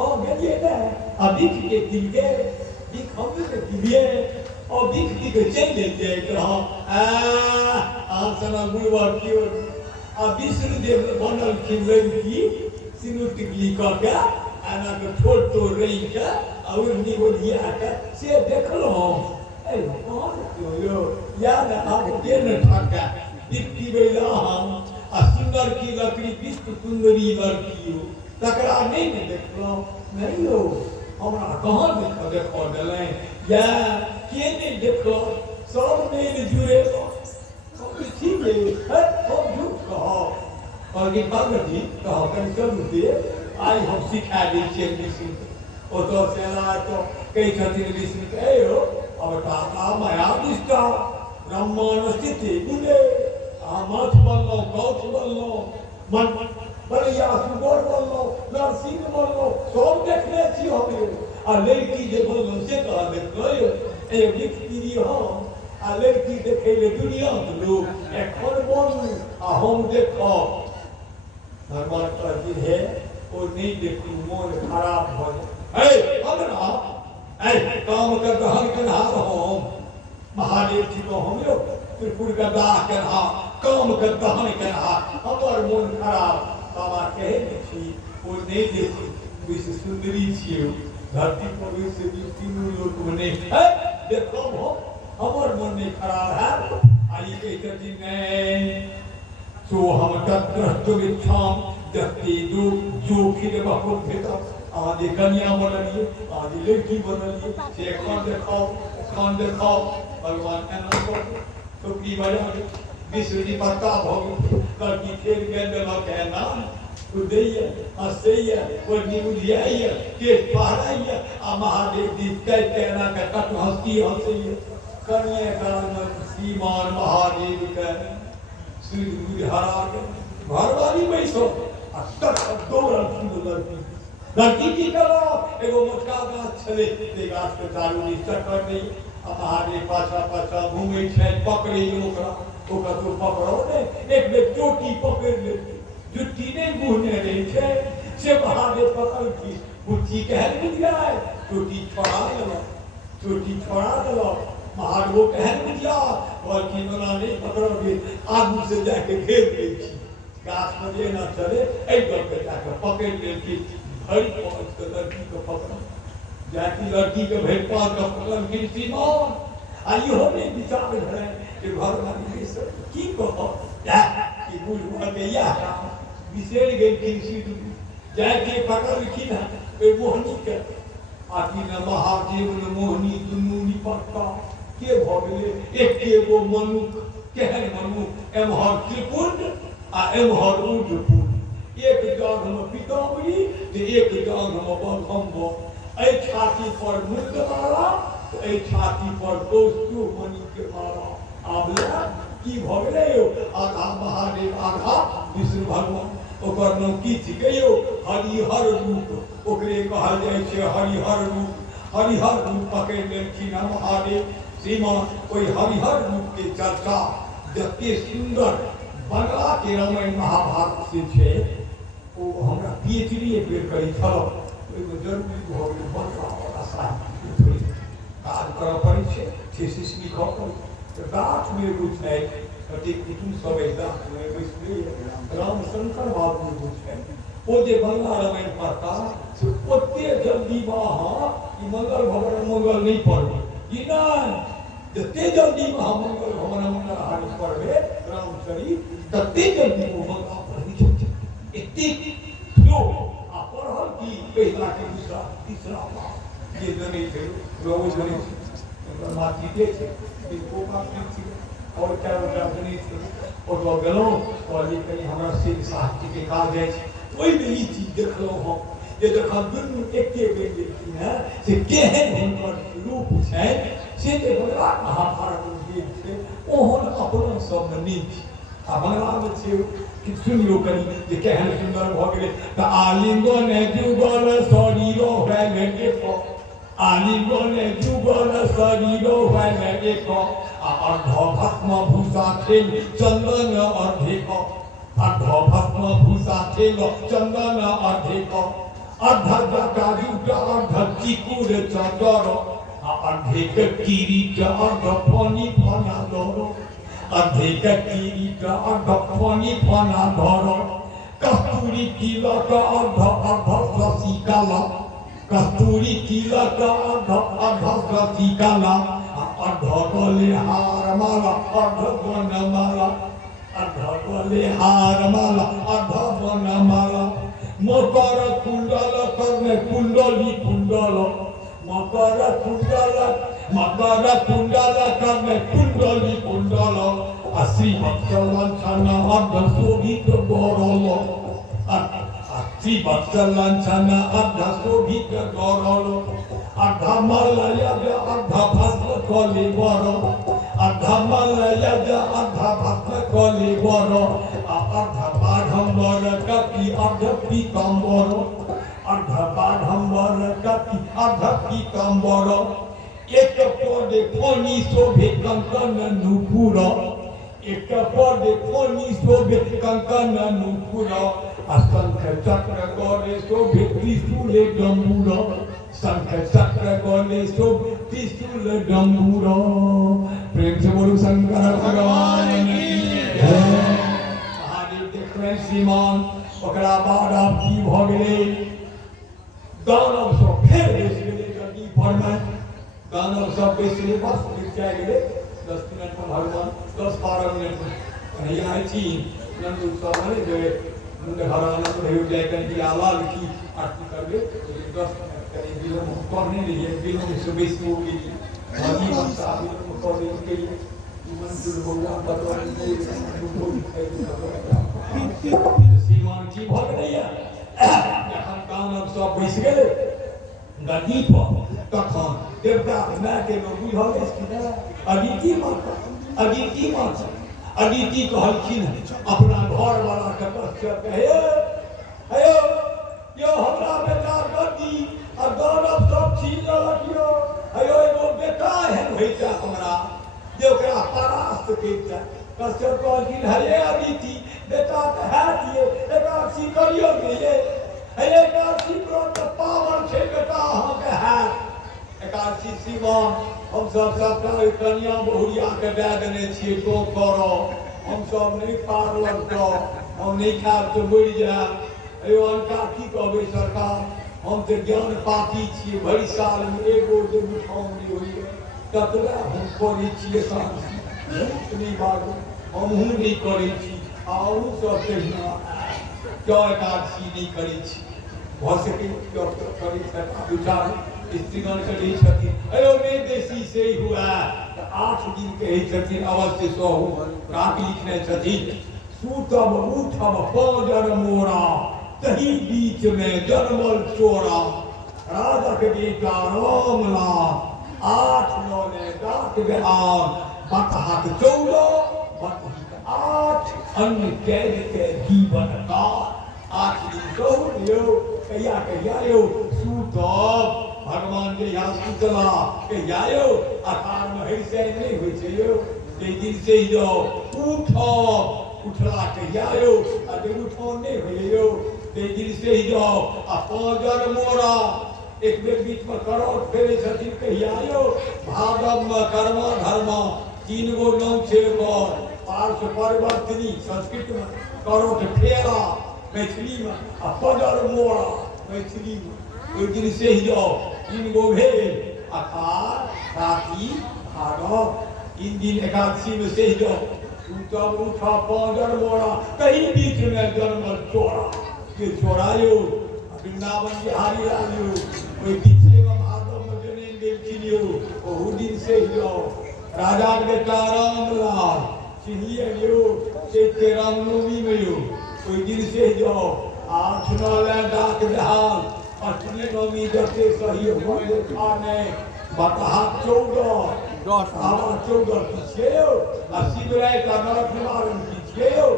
हाँ गेलिए ना अभी के दिल के दिख हम के दिलिए और दिख के चल जाए तो हाँ सना गुरुवा क्यों अभी शुरू देव बनल की लड़की सिनु टिकली का क्या आना के छोड़ तो रही का और निगो दिया का से देख लो ए कौन क्यों यो याद आप के न ठगा दिखती बेला हम सुंदर की लकड़ी विश्व सुंदरी लड़की हो तकरा नहीं देख लो नहीं हो हमरा कहाँ देखो डले या के नहीं देखो सब नहीं जुड़े सब ठीक है सब झूठ कहो और ये पागल कहो कहीं सब दे आई हम सिखा दी छे विष्णु ओ तो सेना तो कई छथिन विष्णु ए हो अब ताका माया दिष्टा ब्रह्मांड स्थिति बुले आमथ बल्लो गौत बल्लो मन बलिया सुगोर बल्लो नरसिंह बल्लो सब देखने छी हमें आ लड़की जे बल्लो से कहा देखलो ए व्यक्ति हो आ लड़की देखे ले दुनिया के लोग एखन बोलू आ हम देखो भगवान का दिन है और नहीं देखू मन खराब हो जाए ए हमरा ए काम का दहन करना हम महादेव जी को हम लोग त्रिपुर का दाह करना काम का दहन करना हमार मन खराब बाबा कहे छी वो नहीं देखू विश्व सुंदरी छी धरती पर विश्व की तीनों लोग बने है देखो हमार मन में खराब है आई के जति नहीं तो हम तत्व विच्छाम जति दो जो खिले बहुत भेटा आदि कन्या बनलिए आदि लड़की बनलिए से खान देखो भगवान का नाम को तो की वजह विश्व की पत्ता भोग लड़की खेल गेंद लग है ना उदय हसैया और निमुदिया के पहराइया आ महादेव जी कह कहना का कट हंसी हंसैया कन्या का श्रीमान महादेव का श्री गुरु हरा के भरवानी बैसो आ तक दो लड़की की करो एगो मोटका गाछ छले ते गाछ के चारू नी चक्कर नहीं आ महादेव पाछा पाछा घूमे छै पकड़े ओकरा ओकरा तो पकड़ो ने एक बेर चोटी पकड़ ले जुट्टी नहीं मुहने रही छे से महादेव पकड़ की बुद्धि कहल मिल जाए चोटी छोड़ा दलो महादेव कहल मिल जा और की बना नहीं पकड़ोगे आगू से जाके घेर ले छी गाछ में जे ना चले ए डर के जाके पकड़ ले की भरी पहुंच के लड़की को पकड़ जाती लड़की के भेट पास का पकड़ की सीमान आइयो ने विचार है कि घर वाली से की कहो या कि बुझवा के या विशेष गई किसी जाके पकड़ की ना ए मोहनी के आकी न महादेव न मोहनी दुनू निपटता के भगले एक के वो मनुक केहन मनुक एमहर त्रिपुर आ एमहर उडपुर एक जान हम पितामरी जे एक जान हम बखम्बो ए छाती पर मुंड मारा तो ए छाती पर दोस्तू मनी के मारा आबला की भगले आधा महादेव आधा विष्णु भगवान ओकर नाम की छिके हरिहर रूप ओकरे कहल जाय छै हरिहर रूप पकड़ लेलखिन महादेव श्रीमान ओई हरिहर रूप के चर्चा जते सुंदर बंगला के रामायण महाभारत से छे ओ हमरा पीएचडी एक बेर करी था ओइमे जरूरी भ गेल बंगला और साहित्य काज करऽ पड़ै छै थीसिस लिखऽ पड़ै छै गाछ में कुछ है कति कुटुम सब दांत में बैसले राम शंकर बाबू कुछ है ओ जे बंगला रामायण पढ़ता से ओते जल्दी वहां ई मंगल भगवान मंगल नहीं पढ़बे ई ना जते जल्दी महामंगल भगवान मंगल हानि पढ़बे रामचरित तते जल्दी वो मंगल पढ़ी छै इतनी जो आ पढ़ल की पहला के दूसरा तीसरा बार ये नहीं थे रोज नहीं माटी दे छै को का थी और क्या नहीं थे और वो गलो और ये कहीं हमरा से साहित्य के काज है ओई में ई चीज देखलो हम ये देखा दुनू एके बेर देखी है से केहन हुनकर रूप छै से जे बंगला महाभारत में छै ओहन अपना सब में नहीं छै आ बंगला में छै कि सुन लो कनी जे केहन सुंदर भ गेलै त आलिंगन जुगल शरीर है देखो आलिंगन जुगल शरीर है देखो आ अर्ध भस्म भूषा खेल चंदन अर्धेक अर्ध भस्म भूषा खेल चंदन अर्धेक अर्धा जटायुटा अर्धा चिकुर चादर अर्धेक किरीट अर्ध फनी फना धर अर्धेक किरीट अर्ध फनी फना धर कस्तूरी तिलक अर्ध अर्ध शशिकला कस्तूरी तिलक अर्ध अर्ध शशिकला अर्ध गले हार माला अर्ध वनमाला अर्ध गले हार माला अर्ध वनमाला मकर कुंडल कर्णे कुंडली कुंडल मकर कुंडल कर्णे कुंडली कुंडल श्रीभक्त लांछना अर्ध शोभित गरल श्रीभक्त लांछना अर्ध शोभित गरल अर्ध मलय अर्ध भस्म कलेवर अर्ध मलय अर्ध भस्म कलेवर अर्ध बाढ़ंबर कपि अर्ध पीताम्बर अर्ध बाढ़ंबर कपि अर्ध पीताम्बर एक पदे फनी शोभे कंकन नुपुर एक पदे फनी शोभे कंकन नुपुर शंख चक्र गले शोभे त्रिशूले डम्बुर शंख चक्र गले शोभे त्रिशूल डम्बुर प्रेम से बोलो शंकर भगवान की जय। श्रीमान ओकरा बाद आप की भ गेले दानव सब फेर बेच गेले गद्दी पर में दानव सब बेच गेले बस बिचा गेले 10 मिनट में भगवान 10-12 मिनट में यहाँ आई थी नंदू सब ने जो मुंडे हराना तो हो जाए कि आलाल की आरती कर ले 10 मिनट करें बिलों में करने लिए बिलों में सुबह से हो गई भाभी मस्ता बिलों में करने के लिए मन जुड़ होगा भगवान ने श्रीमान की भग रही है हम दानव सब बैस गए गद्दी पर तखन देवता मैं के लोग बुझल अछि अदिति माता अदिति कहलखिन अपना घर वाला के पश्चात कहे हे यो हमरा बेटा गद्दी और दानव सब छीन ललकियो हे एगो बेटा है होइता हमरा जे ओकरा परास्त केता कश्यप कहलखिन हे अदिति बेटा तो है दिए एकादशी करियो दिए एकादशी व्रत पावन छे बेटा अहाँ के है एकादशी श्रीमान हम सबटा कन्या बहुरिया के दे देने छिए तो करो हम सब नहीं पारलक तो हम नहीं खाब तो मरि जाए अयो अनका की कहबे सरकार हम तो ज्ञान पापी छिए भरि साल में एगो जे उठाउन नहीं होइए ततबे हम करै छिए शांति नहीं बाबू हम नहीं करै छी आउ सब कहिना क्या एकादशी नहीं करी छी बहुत से डॉक्टर करी था विचार स्त्रीगण करी छथि अयो नहीं देसी से ही हुआ 8 दिन के ही छथि अवश्य सो काट लिखने छथि सूतम उठम पांजर मोरा तही बीच में जन्मल चोरा राजा के बेटा राम लाल 8-9 ने डाक बेहार बतहात 14 8 अन्य कैद के जीवन का 8 दिन कहू कहिया यो सूतब भगवान के यहाँ सूतला कहिया यो अखाड़ में हरिशय नहीं हुई छै यो ते दिन से यो उठला कहिया यो अगर उठो नहीं हुई यो ते दिन से यो आ पांजर मोरा एक बेर बीच में करोट फेरे छथिन कहिया यो भागम में कर्म धर्म 3 गो नाम छै और पार्श्व परिवर्तनी संस्कृत में करोट फेरा मैथिली में आ पजर मोड़ा मैथिली में ओहि दिन से ही जाओ 3 गो भेल अखाड़ राति भादव 3 दिन एकादशी में से ही जाओ सूतब उठा पजर मोड़ा कहीं बीच में जन्मल चोरा के चोरायो वृंदावन बिहारी आयो ओहि बीच में भादव में जने देलखिन यो ओहु दिन से ही जाओ राजा के बेटा राम लाल चिन्हिए यो चैत्र रामनवमी में यो कोई दिन से जाओ 8-9 ले डाक बेहाल 8वीं नवमी जते सही होए खाने बतहा 14 पीछे यो आ शिवराय का नरक निवारण पीछे यो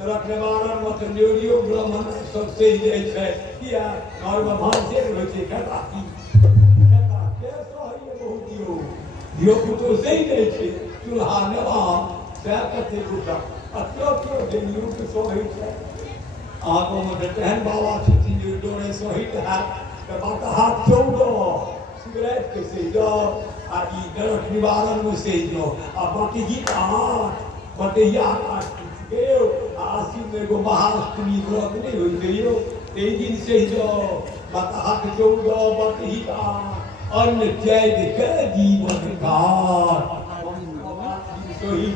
नरक निवारण मत न्योरियो ब्राह्मण सब से ही जाय छै किया घर में भांसे होय छै कथा की कथा के सही बहुत यो पुतो से ही जाय छै चूल्हा नवा कते गुटा अत्यो देनियो के सोही छै आगो में तेहन बाबा छथिन जे डोरे सहित है तो बात हाथ 14 सिगरेट के से जो आ ई नरक निवारण में से जो आ बाकी ही आठ बटैया काट के आसी में गो महाअष्टमी व्रत नहीं होई गयो तेई दिन से जो बात हाथ 14 बाकी ही अन्न त्याग के जीवन का सोही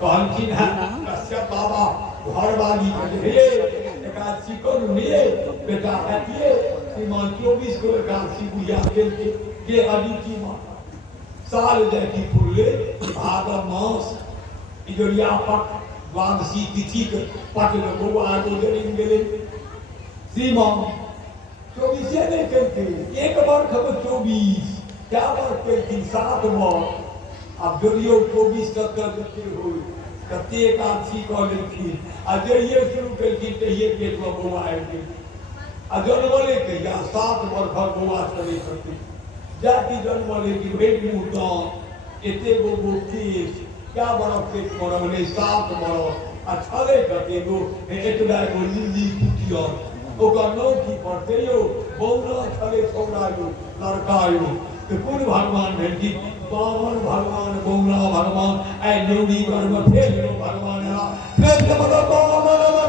कहलखिन है कश्यप बाबा घर वाली हे एकादशी करू ने बेटा हटिए श्रीमान 24 को एकादशी बुझा के अभी की माँ साल देखी फुले भाद्र मास इजोरिया पट द्वादशी तिथि के पट में बउआ गोदरिन गेले श्रीमान 24 नहीं करते एक बार खबर 24 क्या बार करती 7 बार अब जोड़ियो 24 70 करते हो कते एकादशी कह लेखिन आ जइए शुरू करती तहिए पेट में बउआ आबि आ जनमले के या 7 बार घर बउआ चले करते जाति जनमले की भेट मुहूर्त एते गो केस क्या बड़ा पेट मरमने 7 बार आ छले करते गो एतबा गो नीली कुटिया ओकर नाम की पढ़ते यो बौना छले छोड़ायो लड़कायो तो कौन भगवान भेटी बामन भगवान बौना भगवान ऐ न्यूनी गर्म फेल भगवान फेल मतलब बामन